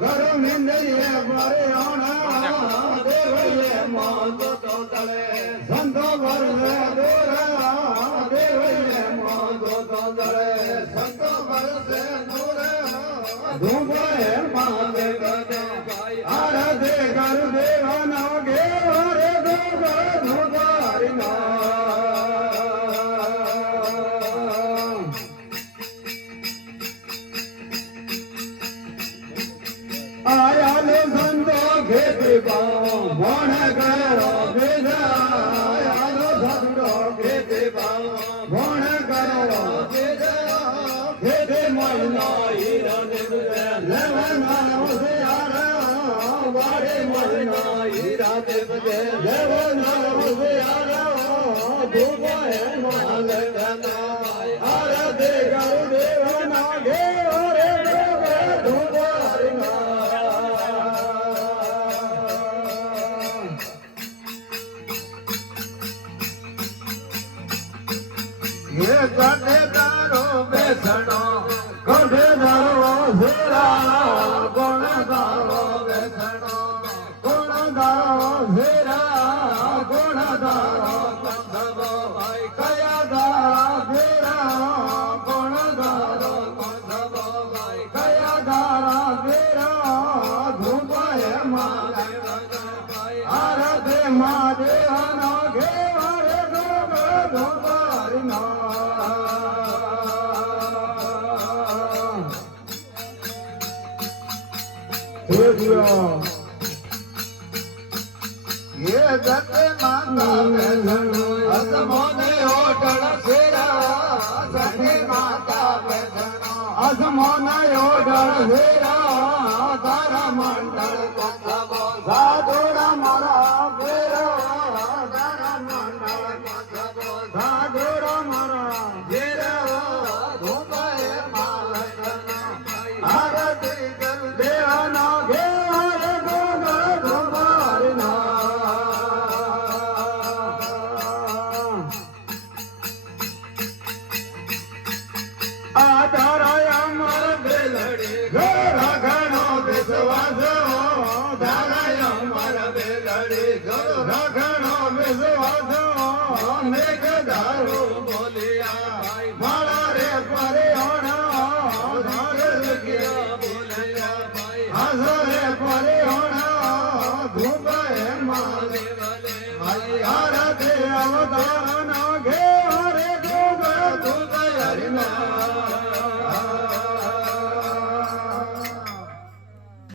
ગરુ નિંદિએ મારે આણા દેવયે મોતો તો તળે સંતો વર્ષે દોરા દેવયે મોતો તો તળે સંતો વર્ષે દોરા ધૂંબે માતે ગદે આરાધે ગરુ દેવાનો ગે રે ધૂંબે ધૂંબારી ના आया लो संतो खेती पाओ भण करो बेजा आया लो संतो खेती पाओ भण करो बेजा खेती महीना हीरा देवते लेवना उसे आरा वारे महीना हीरा देवते लेवना उसे आरा धूपा है माल कना आरा दे गरु देवना गे रे धूपा ये काटे दारो बेसनो कोठे दारो सेरा कोण दारो बेसनो कोण दारो सेरा कोण दारो कंधबो भाई कया दारा सेरा कोण दारो कंधबो भाई कया दारा सेरा धूपाय महादेव भाई आराधे महादेव नो गे हरे धूपारी ना ये जते माता बैठनो असमोने ओटड़ सेरा सखे माता बैठनो असमोने ओटड़ सेरा तारा मंडल कंधबो साधुरा मारा फेरा तारा मंडल कंधबो साधुरा मारा फेरा धूपाय मालकना आरती कर देवाना गे आधाराया मर बेलड़ी घोड़ा घणो विश्वास धाराया मर बेलड़ी घोड़ा घणो विश्वास मेघ दारू बोलिया माला रे परे होना धार लगिया बोलिया हंस रे परे होना धूप है माले वाले आराधे अवतार